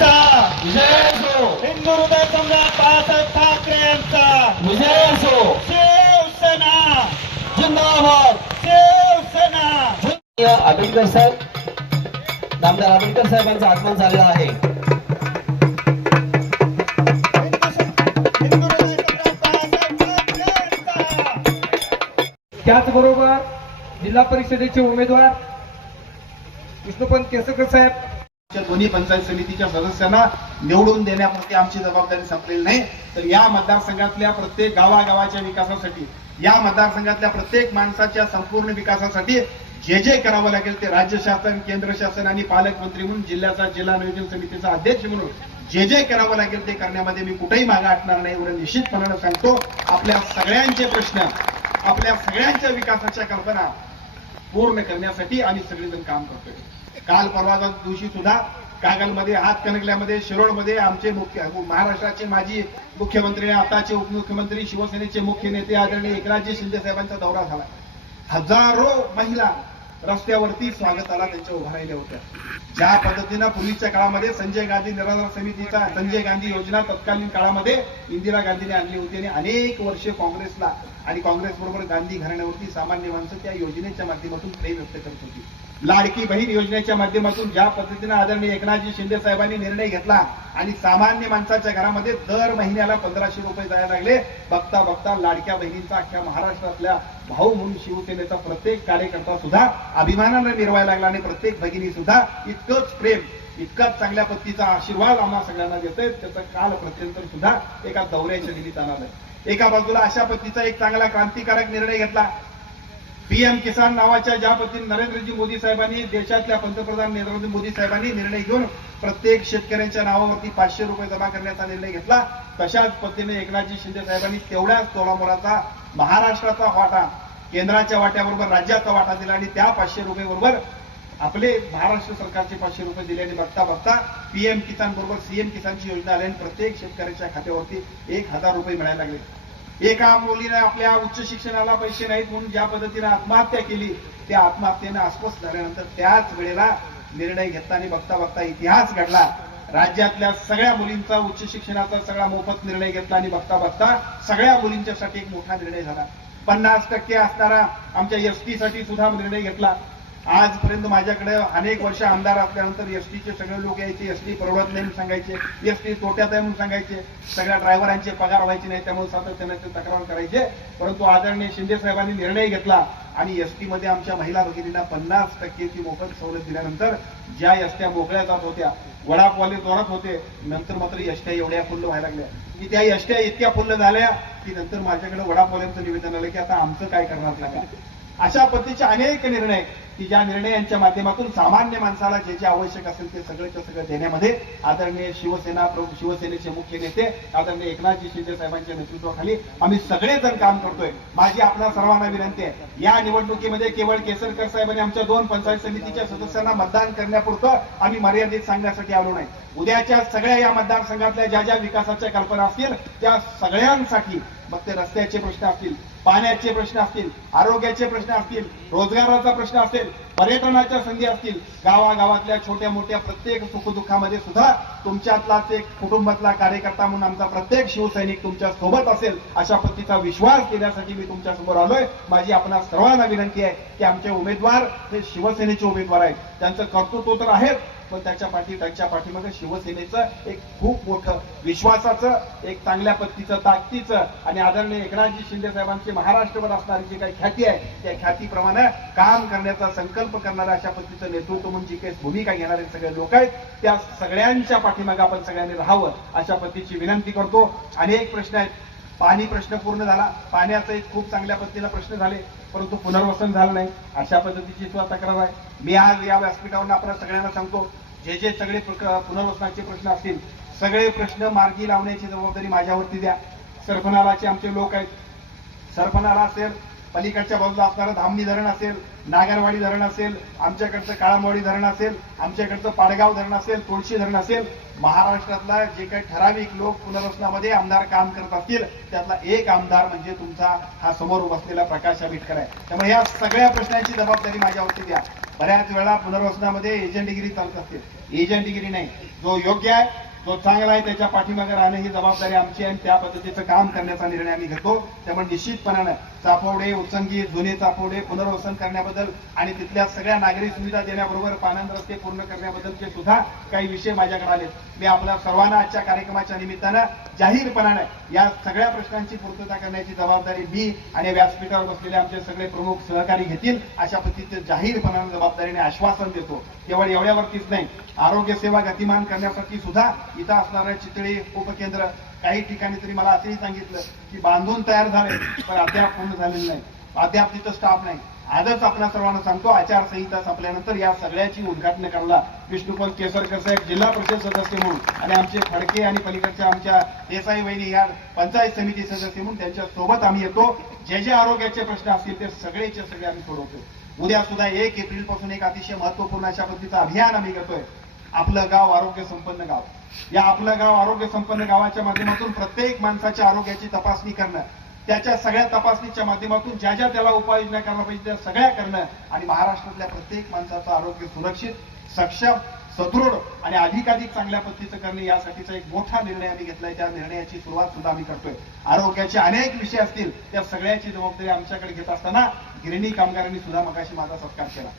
यांचा विजय असो हिंदू हृदय सम्राट बाळासाहेब ठाकरे यांचा विजय असो शिवसेना. जिंदाबाद. शिवसेना. आंबेडकर साहेब. नामदार आंबेडकर साहेबांचं आगमन झालेलं आहे. त्याचबरोबर जिल्हा परिषदेचे उमेदवार विष्णुपंत केसरकर साहेब दोन्ही पंचायत समितीच्या सदस्यांना निवडून देण्यापुरती आमची जबाबदारी संपलेली नाही. तर या मतदारसंघातल्या प्रत्येक गावागावाच्या विकासासाठी या मतदारसंघातल्या प्रत्येक माणसाच्या संपूर्ण विकासासाठी जे जे करावं लागेल ते राज्य शासन केंद्र शासन आणि पालकमंत्री म्हणून जिल्ह्याचा जिल्हा नियोजन समितीचा अध्यक्ष म्हणून जे जे करावं लागेल ते करण्यामध्ये मी कुठेही मागे हटणार नाही एवढं निश्चितपणानं सांगतो. आपल्या सगळ्यांचे प्रश्न आपल्या सगळ्यांच्या विकासाच्या कल्पना पूर्ण करण्यासाठी आम्ही सगळेजण काम करतोय. काल परवाच्या दिवशी सुद्धा कागलमध्ये हातकणगल्यामध्ये शिरोळमध्ये आमचे मुख्य महाराष्ट्राचे माजी मुख्यमंत्री आताचे उपमुख्यमंत्री शिवसेनेचे मुख्य नेते आदरणीय एकनाथजी शिंदे साहेबांचा दौरा झाला. हजारो महिला रस्त्यावरती स्वागताला त्यांच्या उभा राहिल्या होत्या. ज्या पद्धतीनं पूर्वीच्या काळामध्ये संजय गांधी निराधार समितीचा संजय गांधी योजना तत्कालीन काळामध्ये इंदिरा गांधीने आणली होती आणि अनेक वर्षे काँग्रेसला आणि काँग्रेस बरोबर गांधी घराण्यावरती सामान्य माणसं त्या योजनेच्या माध्यमातून प्रेम व्यक्त करत होती. लाडकी बहीण योजनेच्या माध्यमातून ज्या पद्धतीनं आदरणीय एकनाथजी शिंदे साहेबांनी निर्णय घेतला आणि सामान्य माणसाच्या घरामध्ये दर महिन्याला पंधराशे रुपये जायला लागले बघता बघता लाडक्या बहिणींचा अख्ख्या महाराष्ट्रातल्या भाऊ म्हणून शिवसेनेचा प्रत्येक कार्यकर्ता सुद्धा अभिमानानं निर्वायला लागला आणि प्रत्येक भगिनी सुद्धा इतकंच प्रेम इतकाच चांगल्या पद्धतीचा आशीर्वाद आम्हा सगळ्यांना देतोय. त्याचं काल प्रत्यंतर सुद्धा एका दौऱ्याच्या निमित्तानं एका बाजूला अशा पद्धतीचा एक चांगला क्रांतिकारक निर्णय घेतला. पीएम किसान नावाच्या ज्या पद्धतीने नरेंद्रजी मोदी साहेबांनी देशातल्या पंतप्रधान नरेंद्र मोदी साहेबांनी निर्णय घेऊन प्रत्येक शेतकऱ्यांच्या नावावरती पाचशे रुपये जमा करण्याचा निर्णय घेतला. तशाच पद्धतीने एकनाथजी शिंदे साहेबांनी तेवढ्याच तोलामोलाचा महाराष्ट्राचा वाटा केंद्राच्या वाट्याबरोबर राज्याचा वाटा दिला आणि त्या पाचशे रुपये बरोबर आपले महाराष्ट्र सरकारचे पाचशे रुपये दिले आणि बघता बघता पीएम किसान बरोबर सीएम किसानची योजना आली आणि प्रत्येक शेतकऱ्याच्या खात्यावरती एक हजार रुपये मिळायला लागले. एका मुलीने आपल्या उच्च शिक्षणाला पैसे नाहीत म्हणून ज्या पद्धतीने आत्महत्या केली त्या आत्महत्येनं अस्वस्थ झाल्यानंतर त्याच वेळेला निर्णय घेतला आणि बघता बघता इतिहास घडला. राज्यातल्या सगळ्या मुलींचा उच्च शिक्षणाचा सगळा मोफत निर्णय घेतला आणि बघता बघता सगळ्या मुलींच्यासाठी एक मोठा निर्णय झाला. पन्नास टक्के असणारा आमच्या एस टी साठी सुद्धा निर्णय घेतला. आजपर्यंत माझ्याकडे अनेक वर्ष आमदार असल्यानंतर एसटीचे सगळे लोक यायचे एसटी परवडत नाही म्हणून सांगायचे एसटी तोट्यात आहे म्हणून सांगायचे. सगळ्या ड्रायव्हरांचे पगार व्हायचे नाही त्यामुळे सातत्याने ते तक्रार करायचे. परंतु आदरणीय शिंदे साहेबांनी निर्णय घेतला आणि एसटी मध्ये आमच्या महिला भगिनींना पन्नास टक्केची मोफत सवलत दिल्यानंतर ज्या एसट्या मोकळ्या जात होत्या वडापवाले जोरात होते नंतर मात्र एसट्या एवढ्या फुल्ल व्हायला लागल्या. की त्या एसट्या इतक्या फुल्ल झाल्या की नंतर माझ्याकडे वडापवाल्यांचं निवेदन आलं की आता आमचं काय करणार? लागलं अशा पद्धतीचे अनेक निर्णय की ज्या निर्णयांच्या माध्यमातून सामान्य माणसाला जे जे आवश्यक असेल ते सगळंच्या सगळं देण्यामध्ये आदरणीय शिवसेना प्रमुख शिवसेनेचे मुख्य नेते आदरणीय एकनाथजी शिंदे साहेबांच्या नेतृत्वाखाली आम्ही सगळेजण काम करतोय. माझी आपल्या सर्वांना विनंती आहे या निवडणुकीमध्ये केवळ केसरकर साहेब आणि आमच्या दोन पंचायत समितीच्या सदस्यांना मतदान करण्यापुरतं आम्ही मर्यादित सांगण्यासाठी आलो नाही. उद्याच्या सगळ्या या मतदारसंघातल्या ज्या ज्या विकासाच्या कल्पना असतील त्या सगळ्यांसाठी मग ते रस्त्याचे प्रश्न असतील पाण्याचे प्रश्न असतील आरोग्याचे प्रश्न असतील रोजगाराचा प्रश्न असेल पर्यटनाच्या संधी असतील गावागावातल्या छोट्या मोठ्या प्रत्येक सुखदुःखामध्ये सुद्धा तुमच्यातलाच एक कुटुंबातला कार्यकर्ता म्हणून आमचा प्रत्येक शिवसैनिक तुमच्यासोबत असेल अशा पद्धतीचा विश्वास देण्यासाठी मी तुमच्यासमोर आलोय. माझी आपणा सर्वांना विनंती आहे की आमचे उमेदवार हे शिवसेनेचे उमेदवार आहेत. त्यांचं कर्तृत्व तर आहेच पण त्याच्या पाठी त्याच्या पाठीमागे शिवसेनेचं एक खूप मोठं विश्वासाचं एक चांगल्या पद्धतीचं ताकदीचं आणि आदरणीय एकनाथजी शिंदे साहेबांची महाराष्ट्रभर असणारी जी काही ख्याती आहे त्या ख्यातीप्रमाणे काम करण्याचा संकल्प करणाऱ्या अशा पद्धतीचं नेतृत्व म्हणून जी काही भूमिका घेणारे सगळे लोक आहेत त्या सगळ्यांच्या पाठीमागे आपण सगळ्यांनी राहावं अशा पद्धतीची विनंती करतो. अनेक प्रश्न आहेत. पाणी प्रश्न पूर्ण झाला. पाण्याचा एक खूप चांगल्या पद्धतीनं प्रश्न झाले परंतु पुनर्वसन झालं नाही. अशा पद्धतीची सुद्धा तक्रार आहे. मी आज या व्यासपीठावरून आपल्या सगळ्यांना सांगतो जे जे सगळे प्रक- पुनर्वसनाचे प्रश्न असतील सगळे प्रश्न मार्गी लावण्याची जबाबदारी माझ्यावरती द्या. सरपणालाचे आमचे लोक आहेत. सरपणाला असेल पलीकडच्या बाजूला असणारं धामणी धरण असेल नागरवाडी धरण असेल आमच्याकडचं काळामवाडी धरण असेल आमच्याकडचं पाडगाव धरण असेल तुळशी धरण असेल महाराष्ट्रातला जे काही ठराविक लोक पुनर्वसनामध्ये आमदार काम करत असतील त्यातला एक आमदार म्हणजे तुमचा हा समोर बसलेला प्रकाश आंबेडकर आहे. त्यामुळे या सगळ्या प्रश्नांची जबाबदारी माझ्यावरती द्या बऱ्याच वेळा पुनर्वसनामध्ये एजंटगिरी चालत असते डिग्री नाही. जो योग्य आहे जो चांगला आहे त्याच्या पाठीमागे राहणं ही जबाबदारी आमची आहे आणि त्या पद्धतीचं काम करण्याचा निर्णय आम्ही घेतो. त्यामुळे निश्चितपणानं चापोडे उत्संगी जुने चापोडे पुनर्वसन करण्याबद्दल आणि तिथल्या सगळ्या नागरी सुविधा देण्याबरोबर पानंद रस्ते पूर्ण करण्याबद्दलचे सुद्धा काही विषय माझ्याकडे आले मी आपल्या सर्वांना आजच्या कार्यक्रमाच्या निमित्तानं जाहीरपणानं या सगळ्या प्रश्नांची पूर्तता करण्याची जबाबदारी मी आणि व्यासपीठावर बसलेले आमचे सगळे प्रमुख सहकारी घेतील अशा पद्धतीचे जाहीरपणानं जबाबदारीने आश्वासन देतो. केवळ एवढ्यावरतीच नाही आरोग्य सेवा गतिमान करण्यासाठी सुद्धा इथं असणारं चितळी उपकेंद्र. काही ठिकाणी तरी मला असंही सांगितलं की बांधून तयार झाले पण अद्याप पूर्ण झालेलं नाही. अद्याप तिथं स्टाफ नाही. आजच आपल्या सर्वांना सांगतो आचारसंहिता संपल्यानंतर या सगळ्याची उद्घाटन करायला विष्णुपंत केसरकर साहेब जिल्हा परिषद सदस्य म्हणून आणि आमचे फडके आणि पलीकडच्या आमच्या देसाई वहिनी या पंचायत समिती सदस्य म्हणून त्यांच्यासोबत आम्ही येतो. जे जे आरोग्याचे प्रश्न असतील ते सगळेचे सगळे आम्ही सोडवतो. उद्या सुद्धा एक एप्रिलपासून एक अतिशय महत्त्वपूर्ण अशा पद्धतीचं अभियान आम्ही करतोय. आपलं गाव आरोग्य संपन्न गाव. या आपलं गाव आरोग्य संपन्न गावाच्या माध्यमातून प्रत्येक माणसाच्या आरोग्याची तपासणी करणं त्याच्या सगळ्या तपासणीच्या माध्यमातून ज्या ज्या त्याला उपाययोजना करायला पाहिजे त्या सगळ्या करणं आणि महाराष्ट्रातल्या प्रत्येक माणसाचं आरोग्य सुरक्षित सक्षम सदृढ आणि अधिकाधिक चांगल्या पद्धतीचं करणे यासाठीचा एक मोठा निर्णय आम्ही घेतलाय. त्या निर्णयाची सुरुवात सुद्धा आम्ही करतोय. आरोग्याचे अनेक विषय असतील त्या सगळ्याची जबाबदारी आमच्याकडे घेत असताना गिरणी कामगारांनी सुद्धा मगाशी माझा सत्कार केला.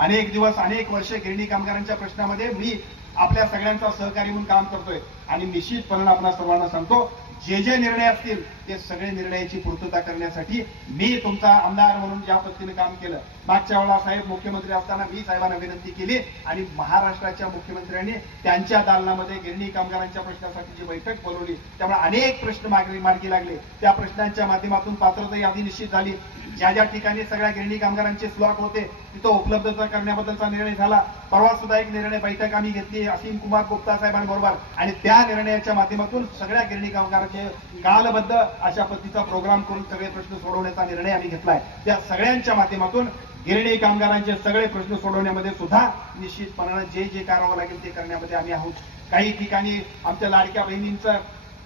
अनेक दिवस अनेक वर्षे गिरणी कामगारांच्या प्रश्नामध्ये मी आपल्या सगळ्यांचा सहकारी म्हणून काम करतोय. आणि निश्चितपणे आपल्या सर्वांना सांगतो जे जे निर्णय असतील ते सगळे निर्णयाची पूर्तता करण्यासाठी मी तुमचा आमदार म्हणून ज्या पद्धतीने काम केलं मागच्या वेळा साहेब मुख्यमंत्री असताना मी साहेबांना विनंती केली आणि महाराष्ट्राच्या मुख्यमंत्र्यांनी त्यांच्या दालनामध्ये गिरणी कामगारांच्या प्रश्नासाठी जी बैठक बोलवली त्यामुळे अनेक प्रश्न मागणी मार्गी लागले. त्या प्रश्नांच्या माध्यमातून पात्रता यादी निश्चित झाली. ज्या ज्या ठिकाणी सगळ्या गिरणी कामगारांचे स्लॉट होते तिथं उपलब्धता करण्याबद्दलचा निर्णय झाला. परवा सुद्धा एक निर्णय बैठक आम्ही घेतली असीम कुमार गुप्ता साहेबांबरोबर. आणि त्या निर्णयाच्या माध्यमातून सगळ्या गिरणी कामगारांचे कालबद्ध अशा पद्धतीचा प्रोग्राम करून सगळे प्रश्न सोडवण्याचा निर्णय आम्ही घेतलाय. त्या सगळ्यांच्या माध्यमातून गिरणी कामगारांचे सगळे प्रश्न सोडवण्यामध्ये सुद्धा निश्चितपणानं जे जे करावं लागेल ते करण्यामध्ये आम्ही आहोत. काही ठिकाणी आमच्या लाडक्या बहिणींचं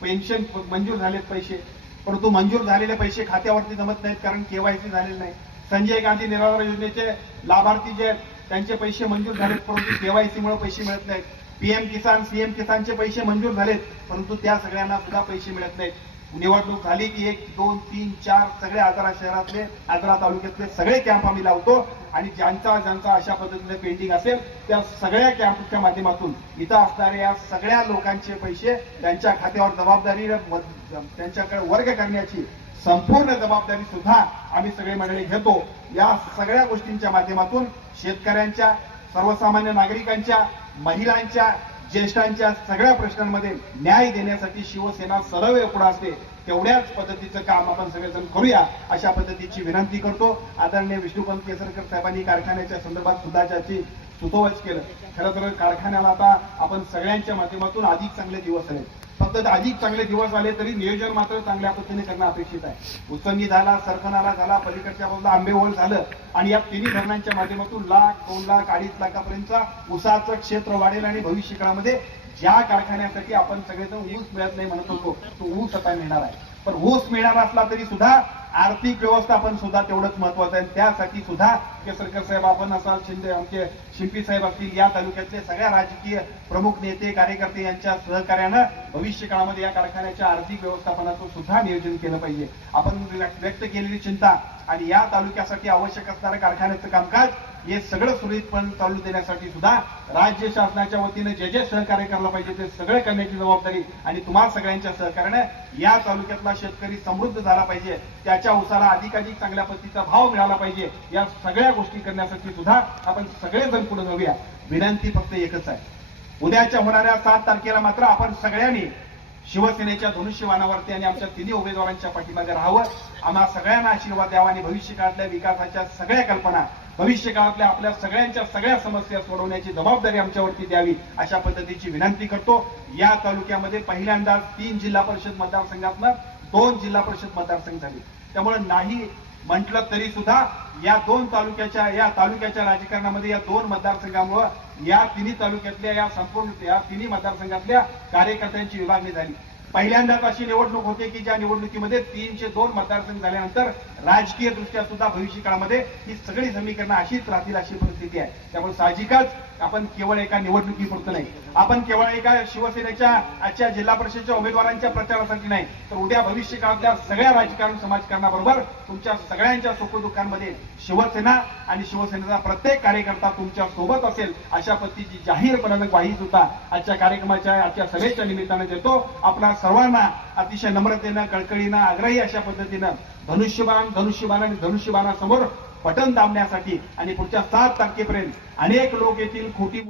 पेन्शन मंजूर झालेत पैसे. परंतु मंजूर झालेले पैसे खात्यावरती जमत नाहीत कारण केवायसी झालेले नाही. संजय गांधी निराधार योजनेचे लाभार्थी जे त्यांचे पैसे मंजूर झालेत परंतु केवायसी मुळे पैसे मिळत नाहीत. पीएम किसान सीएम किसानचे पैसे मंजूर झालेत परंतु त्या सगळ्यांना सुद्धा पैसे मिळत नाहीत. निवडणूक झाली की एक दोन तीन चार सगळे आजरा शहरातले आजरा तालुक्यातले सगळे कॅम्प आम्ही लावतो. आणि ज्यांचा ज्यांचा अशा पद्धतीने पेंडिंग असेल त्या सगळ्या कॅम्पच्या माध्यमातून इथं असणाऱ्या सगळ्या लोकांचे पैसे त्यांच्या खात्यावर जबाबदारी त्यांच्याकडे वर्ग करण्याची संपूर्ण जबाबदारी सुद्धा आम्ही सगळे मंडळी घेतो. या सगळ्या गोष्टींच्या माध्यमातून शेतकऱ्यांच्या सर्वसामान्य नागरिकांच्या महिलांच्या ज्येष्ठांच्या सगळ्या प्रश्नांमध्ये न्याय देण्यासाठी शिवसेना सदैव पुढे असते तेवढ्याच पद्धतीचं काम आपण सगळेजण करूया अशा पद्धतीची विनंती करतो. आदरणीय विष्णुपंत केसरकर साहेबांनी कारखान्याच्या संदर्भात सुद्धा ज्याची सुतोवच केलं. खरं तर कारखान्याला आता आपण सगळ्यांच्या माध्यमातून अधिक चांगले दिवस आले फक्त अधिक चांगले दिवस आले तरी नियोजन मात्र चांगल्या पद्धतीने करणं अपेक्षित आहे. उत्संगी झाला सरपणाला झाला पलीकडच्या बाजूला आंबेवळ झालं आणि या तिन्ही धरणांच्या माध्यमातून लाख दोन लाख अडीच लाखापर्यंत उसाचं क्षेत्र वाढेल आणि भविष्य काळामध्ये ज्या कारखान्यासाठी आपण सगळेजण ऊस मिळत नाही म्हणत होतो तो ऊस आता मिळणार आहे. पण ऊस मिळणार असला तरी सुद्धा आर्थिक व्यवस्थापन सुद्धा तेवढंच महत्वाचं आहे. त्यासाठी सुद्धा केसरकर साहेब आपण असाल शिंदे आमचे शिंपी साहेब असतील या तालुक्यातले सगळ्या राजकीय प्रमुख नेते कार्यकर्ते यांच्या सहकार्यानं भविष्य काळामध्ये या कारखान्याच्या आर्थिक व्यवस्थापनाचं सुद्धा नियोजन केलं पाहिजे. आपण व्यक्त केलेली चिंता आणि या तालुक्यासाठी आवश्यक असणारं कारखान्याचं कामकाज हे सगळं सुरळीतपणे चालू देण्यासाठी सुद्धा राज्य शासनाच्या वतीनं जे जे सहकार्य करायला पाहिजे ते सगळं करण्याची जबाबदारी आणि तुम्हा सगळ्यांच्या सहकार्याने या तालुक्यातला शेतकरी समृद्ध झाला पाहिजे. त्याच्या त्याच्या उसाला अधिकाधिक चांगल्या पद्धतीचा भाव मिळाला पाहिजे. या सगळ्या गोष्टी करण्यासाठी सुद्धा आपण सगळेजण पुढे जाऊया. विनंती फक्त एकच आहे. उद्याच्या होणाऱ्या सात तारखेला मात्र आपण सगळ्यांनी शिवसेनेच्या धनुष्यवानावरती आणि आमच्या तिन्ही उमेदवारांच्या पाठीमागे राहावं. आम्हा सगळ्यांना आशीर्वाद द्यावा आणि भविष्य काळातल्या विकासाच्या सगळ्या कल्पना भविष्य काळातल्या आपल्या सगळ्यांच्या सगळ्या समस्या सोडवण्याची जबाबदारी आमच्यावरती द्यावी अशा पद्धतीची विनंती करतो. या तालुक्यामध्ये पहिल्यांदाच तीन जिल्हा परिषद मतदारसंघातनं दोन जिल्हा परिषद मतदारसंघ झाले. त्यामुळे नाही म्हटलं तरी सुद्धा या दोन तालुक्याच्या या तालुक्याच्या राजकारणामध्ये या दोन मतदारसंघामुळे या तिन्ही तालुक्यातल्या या संपूर्ण या तिन्ही मतदारसंघातल्या कार्यकर्त्यांची विभागणी झाली. पहिल्यांदाच अशी निवडणूक होते की ज्या निवडणुकीमध्ये तीनशे दोन मतदारसंघ झाल्यानंतर राजकीय दृष्ट्या सुद्धा भविष्य काळामध्ये ही सगळी समीकरणं अशीच राहतील अशी परिस्थिती आहे. त्यामुळे साहजिकच आपण केवळ एका निवडणुकीपुरतं नाही. आपण केवळ एका शिवसेनेच्या आजच्या जिल्हा परिषदेच्या उमेदवारांच्या प्रचारासाठी नाही तर उद्या भविष्य काळातल्या सगळ्या राजकारण समाजकारणाबरोबर तुमच्या सगळ्यांच्या सुखदुःखांमध्ये शिवसेना आणि शिवसेनेचा प्रत्येक कार्यकर्ता तुमच्यासोबत असेल अशा पद्धतीची जाहीरपणानं ग्वाही सुद्धा आजच्या कार्यक्रमाच्या आजच्या सभेच्या निमित्तानं देतो. आपला सर्वांना अतिशय नम्रतेनं कळकळीनं आग्रही अशा पद्धतीनं धनुष्यबाण धनुष्यबाण आणि धनुष्यबाणासमोर बटन दाबण्यासाठी आणि पुढच्या सात तारखेपर्यंत अनेक लोक येतील खोटी